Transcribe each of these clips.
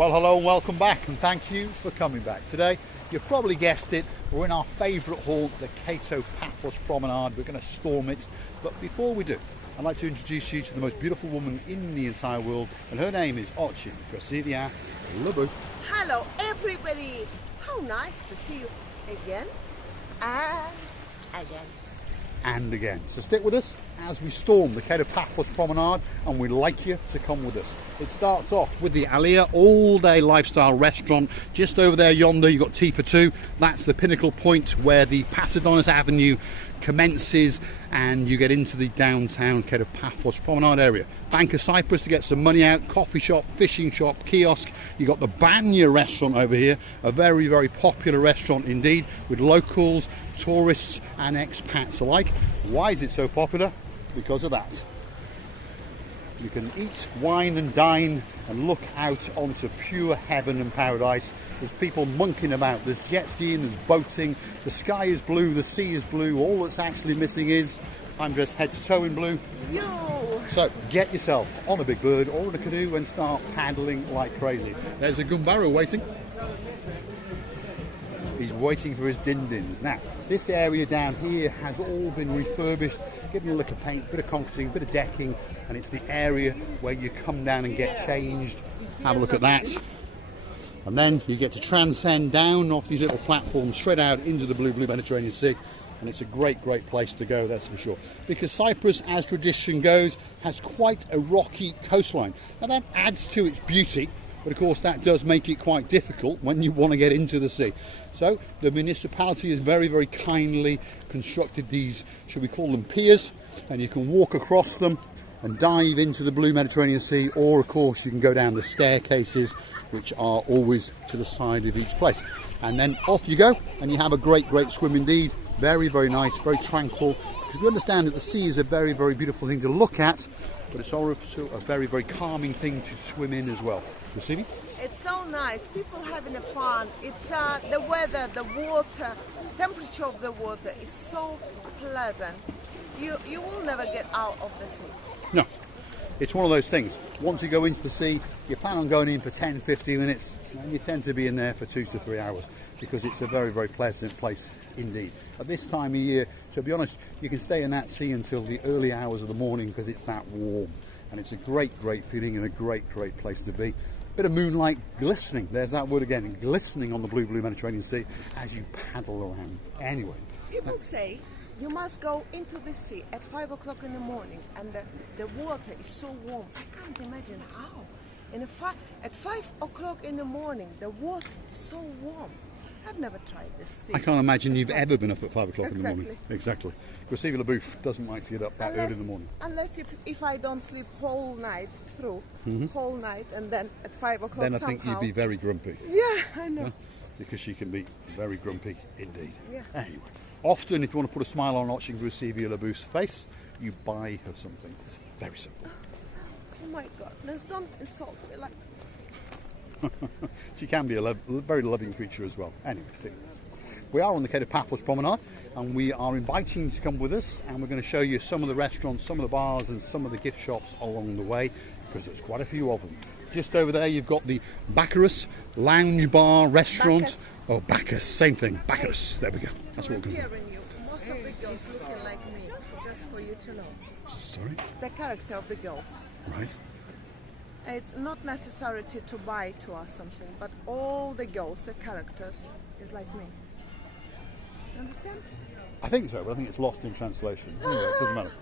Well, hello and welcome back, and thank you for coming back. Today, you've probably guessed it, we're in our favourite haunt, the Kato Paphos Promenade. We're going to storm it, but before we do, I'd like to introduce you to the most beautiful woman in the entire world, and her name is Ochin Krasivia Lubu. Hello everybody! How nice to see you again and again. And again. So stick with us as we storm the Kato Paphos Promenade, and we'd like you to come with us. It starts off with the Alia all-day lifestyle restaurant. Just over there yonder you've got Tea for Two. That's the pinnacle point where the Passidonis Avenue commences and you get into the downtown Kato Paphos Promenade area. Paphos Cyprus to get some money out, coffee shop, fishing shop, kiosk. You've got the Banya restaurant over here, a very, very popular restaurant indeed, with locals, tourists and expats alike. Why is it so popular? Because of that. You can eat, wine and dine and look out onto pure heaven and paradise. There's people monkeying about, there's jet skiing, there's boating, the sky is blue, the sea is blue, all that's actually missing is I'm dressed head to toe in blue. Yo! So get yourself on a big bird or in a canoe and start paddling like crazy. There's a Gumbaro waiting. He's waiting for his din-dins. Now, this area down here has all been refurbished, given a lick of paint, bit of concreting, bit of decking, and it's the area where you come down and get changed. Have a look at that. And then you get to transcend down off these little platforms straight out into the blue Mediterranean Sea. And it's a great, great place to go, that's for sure. Because Cyprus, as tradition goes, has quite a rocky coastline. Now that adds to its beauty, but of course that does make it quite difficult when you want to get into the sea. So the municipality has very, very kindly constructed these, should we call them piers, and you can walk across them and dive into the blue Mediterranean Sea, or of course you can go down the staircases, which are always to the side of each place. And then off you go, and you have a great, great swim indeed. Very, very nice, very tranquil, because we understand that the sea is a very, very beautiful thing to look at, but it's also a very, very calming thing to swim in as well. You see me? It's so nice, people having a fun. It's the weather, the water, temperature of the water is so pleasant. You will never get out of the sea. No, it's one of those things. Once you go into the sea, you plan on going in for 10-15 minutes, and you tend to be in there for 2 to 3 hours, because it's a very, very pleasant place indeed. At this time of year, to be honest, you can stay in that sea until the early hours of the morning because it's that warm, and it's a great, great feeling and a great, great place to be. Bit of moonlight glistening, there's that word again, glistening on the blue Mediterranean Sea as you paddle around. Anyway, People say you must go into the sea at 5 o'clock in the morning, and the water is so warm. I can't imagine how. At 5 o'clock in the morning, the water is so warm. I've never tried this sea. I can't imagine you've ever been up at 5 o'clock in the morning. Exactly. Krasivia Lubu doesn't like to get up that early in the morning. Unless if I don't sleep whole night through, whole night, and then at 5 o'clock Then I think you'd be very grumpy. Yeah, I know. Yeah? Because she can be very grumpy indeed. Yeah. Anyway, often if you want to put a smile on Ochin Krasivia Lubu's face, you buy her something. It's very simple. Oh my God, don't insult me like this. She can be a very loving creature as well. Anyway, we are on the Kato Paphos Promenade, and we are inviting you to come with us, and we're going to show you some of the restaurants, some of the bars and some of the gift shops along the way, because there's quite a few of them. Just over there you've got the Bacchus Lounge Bar Restaurant. Bacchus. Oh, Bacchus, same thing, Bacchus. There we go. That's what we're going to do. Hearing you, most of the girls looking like me, just for you to know. Sorry? The character of the girls. Right. It's not necessary to buy to us something, but all the girls, the characters, is like me. You understand? I think so, but I think it's lost in translation. Anyway, it doesn't matter.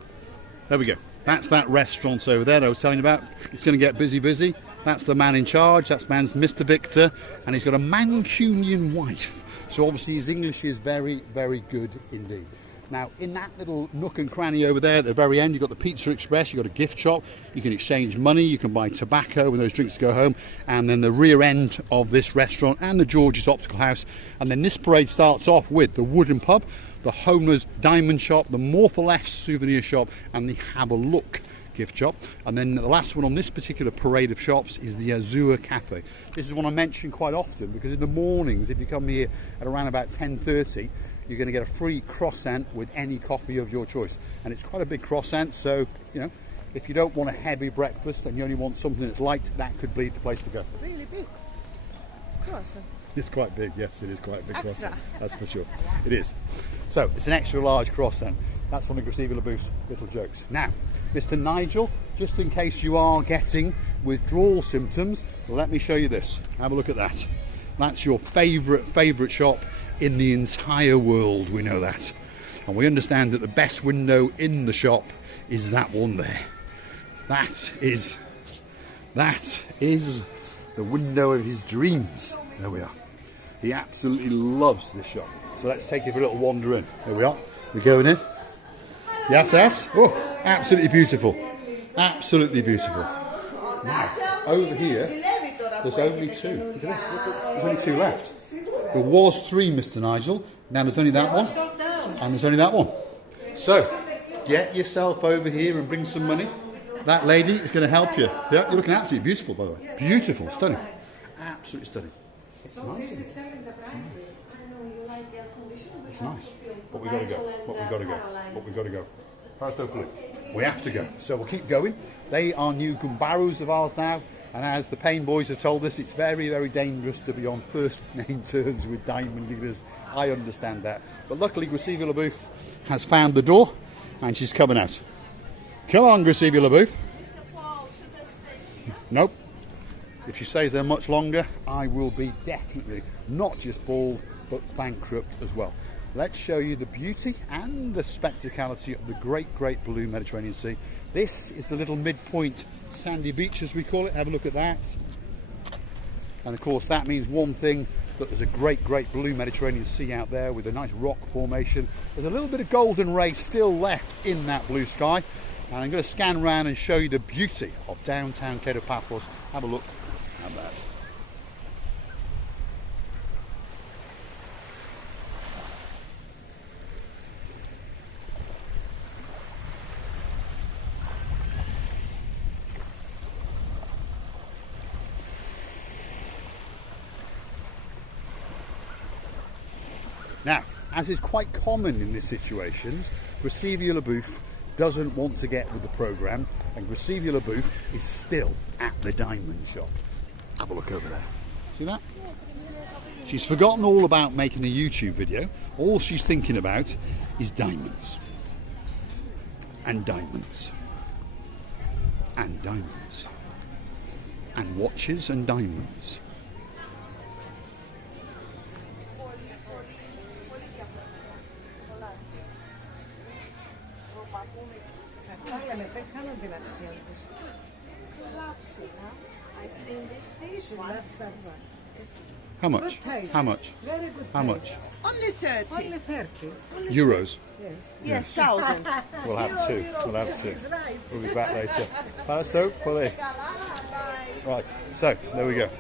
There we go. That's that restaurant over there that I was telling you about. It's going to get busy, busy. That's the man in charge. That's man's Mr. Victor, and he's got a Mancunian wife. So obviously his English is very, very good indeed. Now, in that little nook and cranny over there at the very end, you've got the Pizza Express, you've got a gift shop, you can exchange money, you can buy tobacco and those drinks to go home, and then the rear end of this restaurant and the George's Optical House. And then this parade starts off with the Wooden Pub, the Homer's Diamond Shop, the More for Less souvenir shop, and the Have a Look gift shop. And then the last one on this particular parade of shops is the Azure Cafe. This is one I mention quite often because in the mornings, if you come here at around about 10:30, you're going to get a free croissant with any coffee of your choice. And it's quite a big croissant, so, you know, if you don't want a heavy breakfast and you only want something that's light, that could be the place to go. Really big. croissant. It's quite big, yes, it is quite a big Extra. croissant. That's for sure. It is. So it's an extra large croissant. That's one of Grazivia Labouffe's little jokes. Now, Mr. Nigel, just in case you are getting withdrawal symptoms, let me show you this. Have a look at that. That's your favourite shop in the entire world, we know that. And we understand that the best window in the shop is that one there. That is the window of his dreams. There we are. He absolutely loves this shop. So let's take it for a little wander in. There we are. We're going in. Yes, yes. Oh, absolutely beautiful. Absolutely beautiful. Now, over here, there's only two. Look at this. There's only two left. There was three, Mr. Nigel. Now there's only that one. And there's only that one. So, get yourself over here and bring some money. That lady is going to help you. Yeah, you're looking absolutely beautiful, by the way. Beautiful, stunning. Absolutely stunning. It's nice. It's nice. But we've got to go. But we've got to go. But we've got to go. We have to go. So we'll keep going. They are new gumbaros of ours now. And as the Pain Boys have told us, it's very, very dangerous to be on first name terms with diamond dealers. I understand that. But luckily, Grazivia Labouffe has found the door and she's coming out. Come on, Grazivia Labouffe. Nope. If she stays there much longer, I will be definitely not just bald, but bankrupt as well. Let's show you the beauty and the spectacality of the great, great blue Mediterranean Sea. This is the little midpoint sandy beach, as we call it. Have a look at that. And of course, that means one thing, that there's a great, great blue Mediterranean Sea out there with a nice rock formation. There's a little bit of golden ray still left in that blue sky. And I'm going to scan around and show you the beauty of downtown Kato Paphos. Have a look at that. Now, as is quite common in these situations, Grazivia Labouffe doesn't want to get with the programme, and Grazivia Labouffe is still at the diamond shop. Have a look over there. See that? She's forgotten all about making a YouTube video. All she's thinking about is diamonds. And diamonds. And diamonds. And watches and diamonds. How much? How much? Very good. How much? Only 30. Only 30. Euros. Yes. Yes, 1,000. We'll have two. We'll have two. We'll be back later. So, fully. Right. So there we go.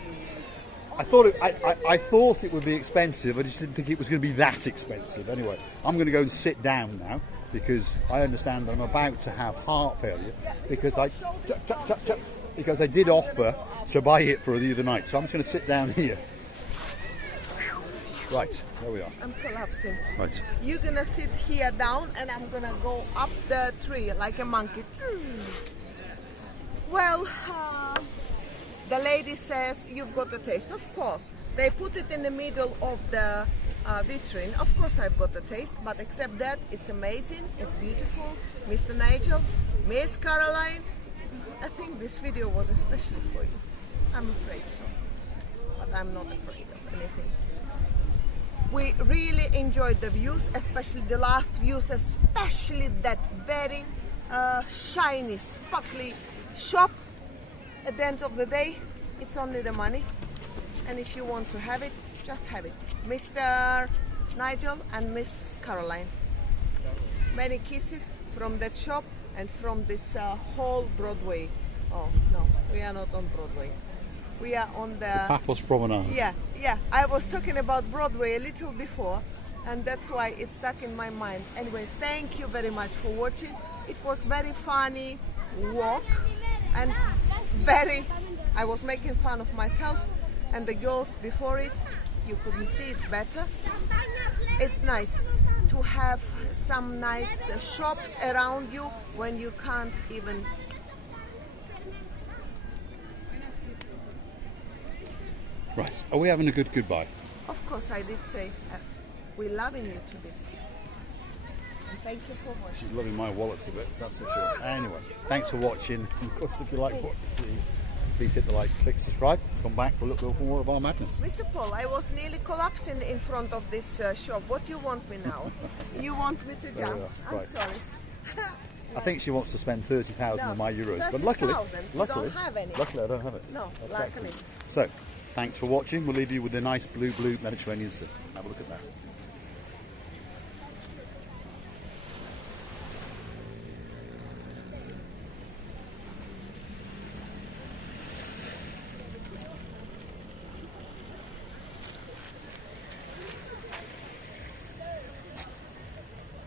I thought it would be expensive. I just didn't think it was going to be that expensive. Anyway, I'm going to go and sit down now because I understand that I'm about to have heart failure because I did offer to buy it for the other night. So I'm just going to sit down here. Right, there we are. I'm collapsing. Right. You're gonna sit here down and I'm gonna go up the tree like a monkey. Well, the lady says you've got the taste. Of course. They put it in the middle of the vitrine. Of course I've got the taste, but except that, it's amazing, it's beautiful. Mr. Nigel, Miss Caroline, I think this video was especially for you. I'm afraid so. But I'm not afraid of anything. We really enjoyed the views, especially the last views, especially that very shiny, sparkly shop. At the end of the day, it's only the money. And if you want to have it, just have it. Mr. Nigel and Miss Caroline. Many kisses from that shop and from this whole Broadway. Oh, no, we are not on Broadway. We are on the Paphos Promenade. Yeah. I was talking about Broadway a little before, and that's why it's stuck in my mind. Anyway, thank you very much for watching. It was very funny walk, and I was making fun of myself and the girls before it. You couldn't see it better. It's nice to have some nice shops around you when you can't even Right, are we having a good goodbye? Of course, I did say we're loving you to this. And thank you for watching. She's loving my wallet a bit, that's for sure. Anyway, thanks for watching. Of course, if you like what you see, please hit the like, click subscribe, come back for a little bit more of our madness. Mr. Paul, I was nearly collapsing in front of this shop. What do you want me now? You want me to jump? Right. I'm sorry. I think she wants to spend 30,000 No, of my euros, but 30,000? You don't have any? Luckily I don't have it. No, Exactly. luckily. So, thanks for watching. We'll leave you with a nice blue Mediterranean sea. Have a look at that.